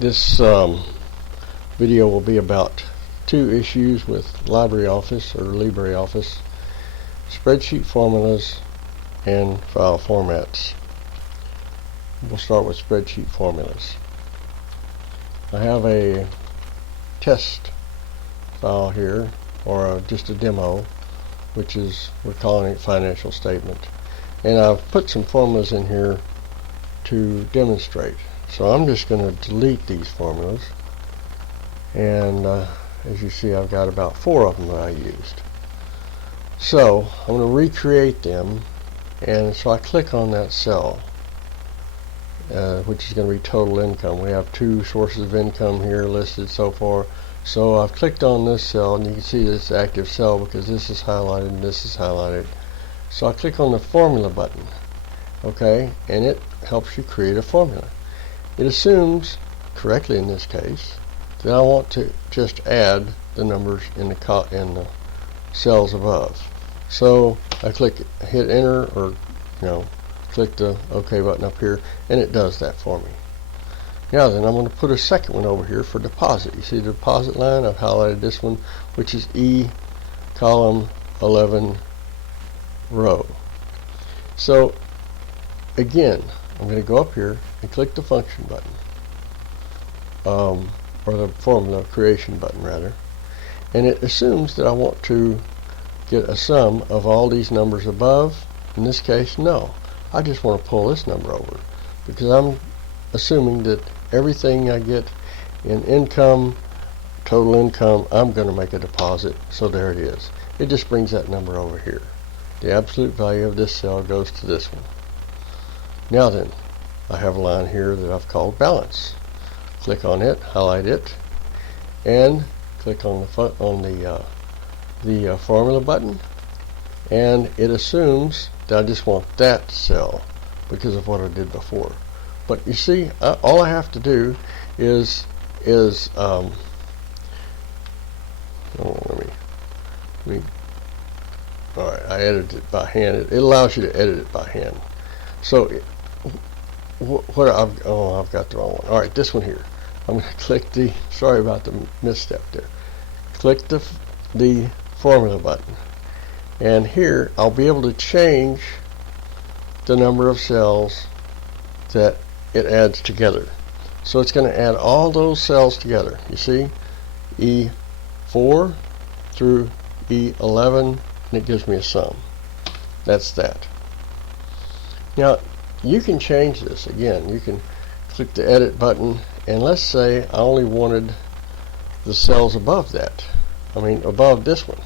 This video will be about two issues with Libreoffice or Libreoffice: spreadsheet formulas and file formats. We'll start with spreadsheet formulas. I have a test file here, or just a demo, which is, we're calling it financial statement, and I've put some formulas in here to demonstrate. So I'm just going to delete these formulas, and as you see, I've got about 4 of them that I used. So I'm going to recreate them, and so I click on that cell, which is going to be total income. We have 2 sources of income here listed so far. So I've clicked on this cell, and you can see this active cell because this is highlighted and this is highlighted. So I click on the formula button, okay, and it helps you create a formula. It assumes, correctly in this case, that I want to just add the numbers in the cells above. So I hit enter, or click the OK button up here, and it does that for me. Now then, I'm going to put a second one over here for deposit. You see the deposit line? I've highlighted this one, which is E column 11 row. So again, I'm going to go up here and click the function button, or the formula creation button rather, and it assumes that I want to get a sum of all these numbers above. In this case, no, I just want to pull this number over, because I'm assuming that everything I get in income, total income, I'm going to make a deposit. So there it is. It just brings that number over here. The absolute value of this cell goes to this one. Now then, I have a line here that I've called balance. Click on it, highlight it, and click on the formula button, and it assumes that I just want that cell because of what I did before. But you see, all I have to do is all right, I edited it by hand. It allows you to edit it by hand. So I've got the wrong one. All right, this one here. I'm going to click the, sorry about the misstep there. Click the formula button, and here I'll be able to change the number of cells that it adds together. So it's going to add all those cells together. You see, E4 through E11, and it gives me a sum. That's that. Now you can change this. Again, you can click the edit button, and let's say I only wanted the cells above that. Above this one.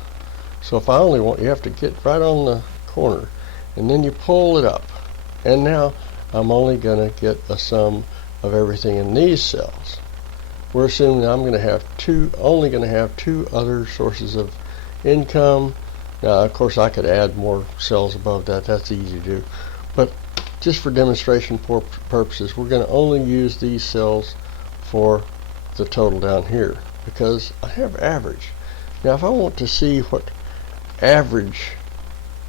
So if I only want, you have to get right on the corner, and then you pull it up, and now I'm only going to get a sum of everything in these cells. We're assuming that I'm going to have only going to have 2 other sources of income. Now, of course, I could add more cells above that. That's easy to do. But just for demonstration purposes, we're going to only use these cells for the total down here, because I have average. Now, if I want to see what average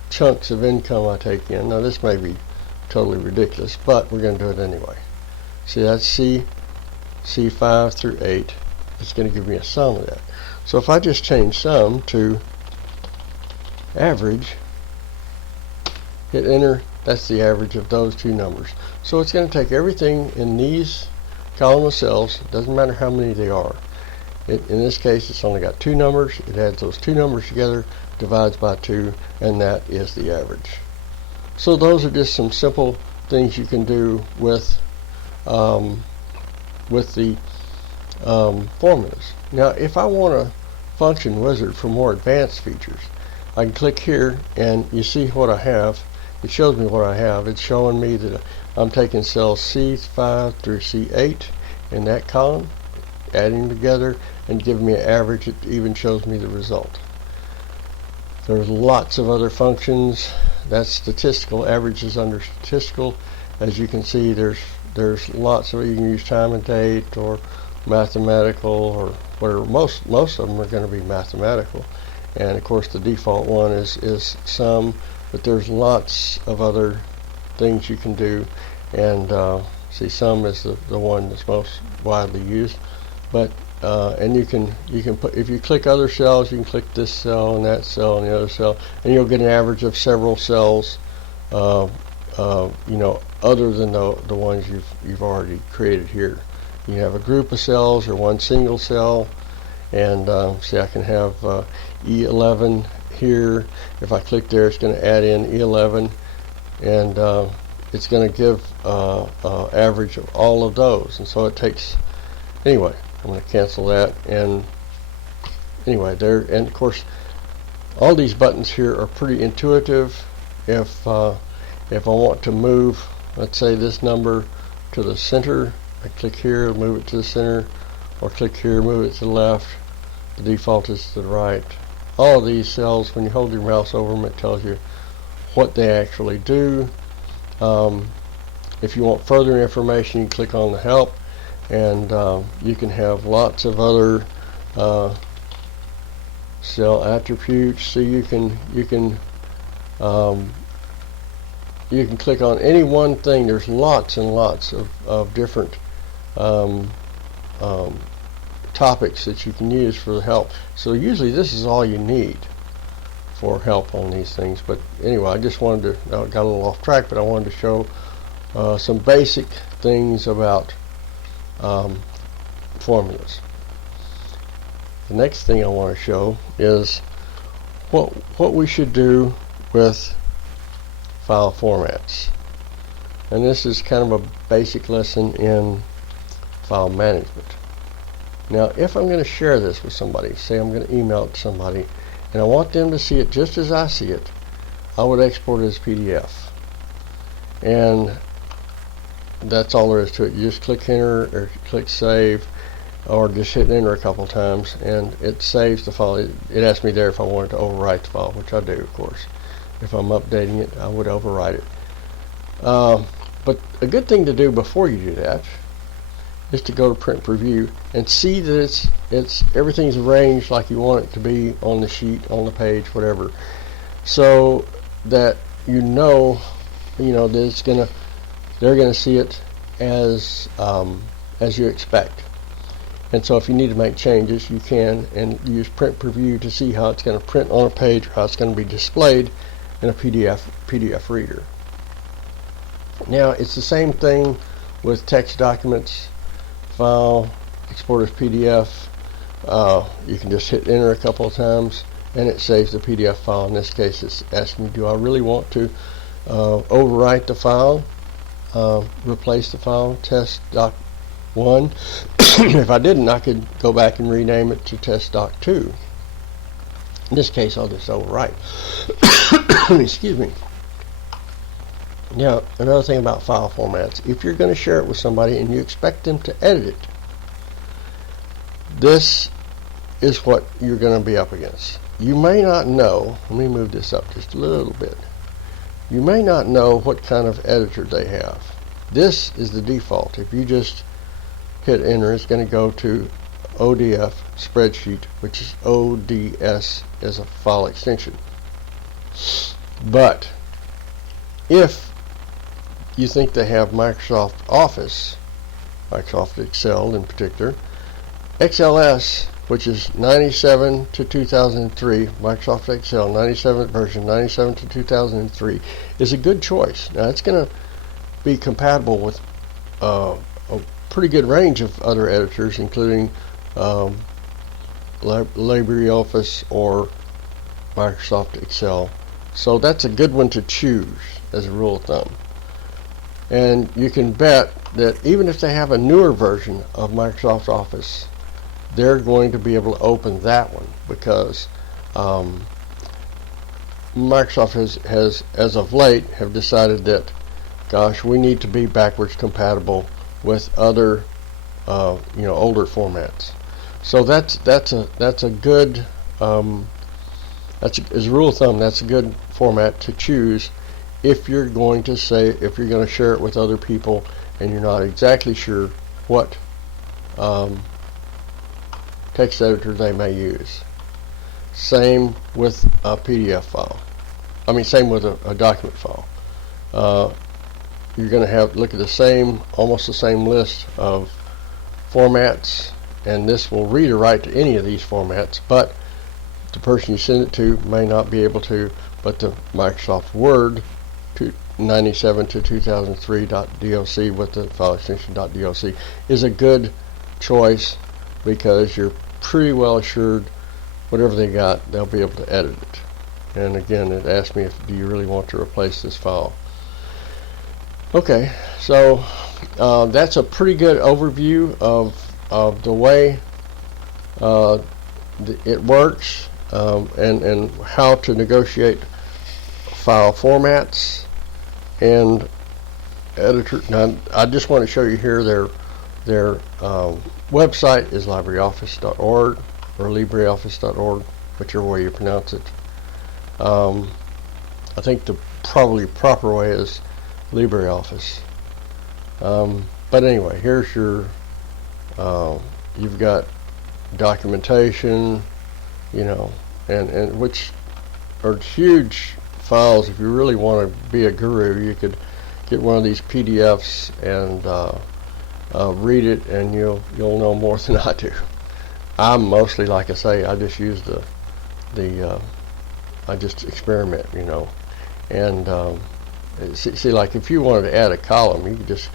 chunks of income I take in, now this may be totally ridiculous, but we're going to do it anyway. See, that's C5 through 8. It's going to give me a sum of that. So if I just change sum to average, hit enter, that's the average of those 2 numbers. So it's going to take everything in these column of cells, doesn't matter how many they are. In this case, it's only got 2 numbers. It adds those 2 numbers together, divides by 2, and that is the average. So those are just some simple things you can do with the formulas. Now, if I want a function wizard for more advanced features, I can click here, and you see what I have. It shows me what I have. It's showing me that I'm taking cells C5 through C8 in that column, adding together and giving me an average. It even shows me the result. There's lots of other functions. That's statistical. Average is under statistical. As you can see, there's lots of it. You can use time and date, or mathematical, or whatever. Most of them are going to be mathematical. And of course, the default one is sum. But there's lots of other things you can do, and See, sum is the one that's most widely used, but and you can put, if you click other cells, you can click this cell and that cell and the other cell, and you'll get an average of several cells, you know, other than the ones you've already created here. You have a group of cells or one single cell, and see, I can have E11 here. If I click there, it's going to add in E11, and it's going to give average of all of those. And so it takes, anyway, I'm going to cancel that, and anyway, there, and of course all these buttons here are pretty intuitive. If I want to move, let's say, this number to the center, I click here, move it to the center, or click here, move it to the left. The default is to the right. All of these cells, when you hold your mouse over them, it tells you what they actually do. If you want further information, you click on the help, and you can have lots of other cell attributes. So you can click on any one thing. There's lots and lots of different topics that you can use for the help. So usually this is all you need for help on these things. But anyway, I just wanted to, I got a little off track, but I wanted to show some basic things about formulas. The next thing I want to show is what we should do with file formats. And this is kind of a basic lesson in file management. Now, if I'm going to share this with somebody, say I'm going to email it to somebody, and I want them to see it just as I see it, I would export it as PDF. And that's all there is to it. You just click enter or click save, or just hit enter a couple times, and it saves the file. It asks me there if I wanted to overwrite the file, which I do, of course. If I'm updating it, I would overwrite it. But a good thing to do before you do that is to go to print preview and see that it's everything's arranged like you want it to be on the sheet, on the page, whatever, so that you know that it's they're gonna see it as you expect. And so if you need to make changes, you can, and use print preview to see how it's going to print on a page, or how it's going to be displayed in a PDF reader. Now, it's the same thing with text documents. File, export as PDF. You can just hit enter a couple of times, and it saves the PDF file. In this case, it's asking me, do I really want to overwrite the file, replace the file, test doc 1. If I didn't, I could go back and rename it to test doc 2. In this case, I'll just overwrite. Excuse me. Now, another thing about file formats, if you're going to share it with somebody and you expect them to edit it, this is what you're going to be up against. You may not know, let me move this up just a little bit. You may not know what kind of editor they have. This is the default. If you just hit enter, it's going to go to ODF Spreadsheet, which is ODS as a file extension. But if you think they have Microsoft Office, Microsoft Excel in particular, XLS, which is 97 to 2003, Microsoft Excel 97 version 97 to 2003, is a good choice. Now, it's going to be compatible with a pretty good range of other editors, including Libreoffice or Microsoft Excel. So that's a good one to choose as a rule of thumb. And you can bet that even if they have a newer version of Microsoft Office, they're going to be able to open that one, because Microsoft has as of late have decided that, gosh, we need to be backwards compatible with other older formats. So that's a good as a rule of thumb, that's a good format to choose if you're going to share it with other people and you're not exactly sure what text editor they may use. Same with a PDF file. Same with a document file. you're going to have look at the same, almost the same list of formats, and this will read or write to any of these formats, but the person you send it to may not be able to. But the Microsoft Word 97 to 2003.doc with the file extension .doc is a good choice, because you're pretty well assured whatever they got, they'll be able to edit it. And again, it asked me, do you really want to replace this file? Okay, so that's a pretty good overview of the way it works, and how to negotiate file formats and editor. Now, I just want to show you here their website is libreoffice.org or libreoffice.org, whichever way you pronounce it. I think the probably proper way is Libreoffice. But anyway, here's your you've got documentation, and which are huge files. If you really want to be a guru, you could get one of these PDFs and read it, and you'll know more than I do. I'm mostly, like I say, I just use I just experiment, and see, like if you wanted to add a column, you could just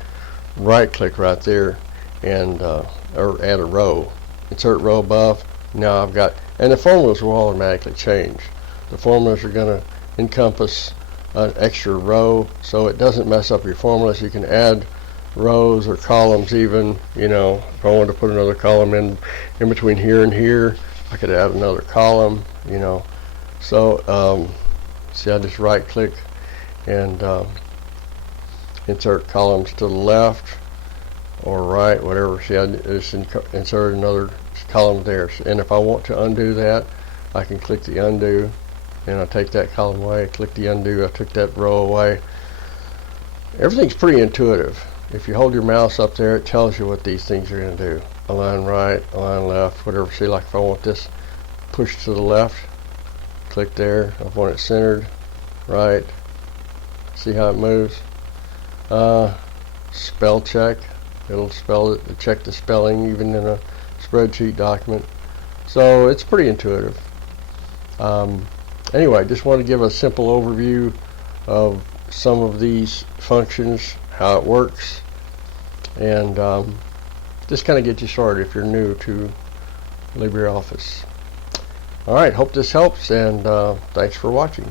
right click right there and or add a row, insert row above. Now I've got, and the formulas will automatically change. The formulas are going to encompass an extra row, so it doesn't mess up your formulas. You can add rows or columns even, if I wanted to put another column in between here and here, I could add another column, so see, I just right click and insert columns to the left or right, whatever. See, I just insert another column there, and if I want to undo that, I can click the undo, and I take that column away, click the undo, I took that row away. Everything's pretty intuitive. If you hold your mouse up there, it tells you what these things are going to do. Align right, align left, whatever. See, like if I want this pushed to the left, click there. I want it centered, right. See how it moves? Spell check. It'll spell it, check the spelling even in a spreadsheet document. So it's pretty intuitive. Anyway, just want to give a simple overview of some of these functions, how it works, and just kind of get you started if you're new to LibreOffice. Alright, hope this helps, and thanks for watching.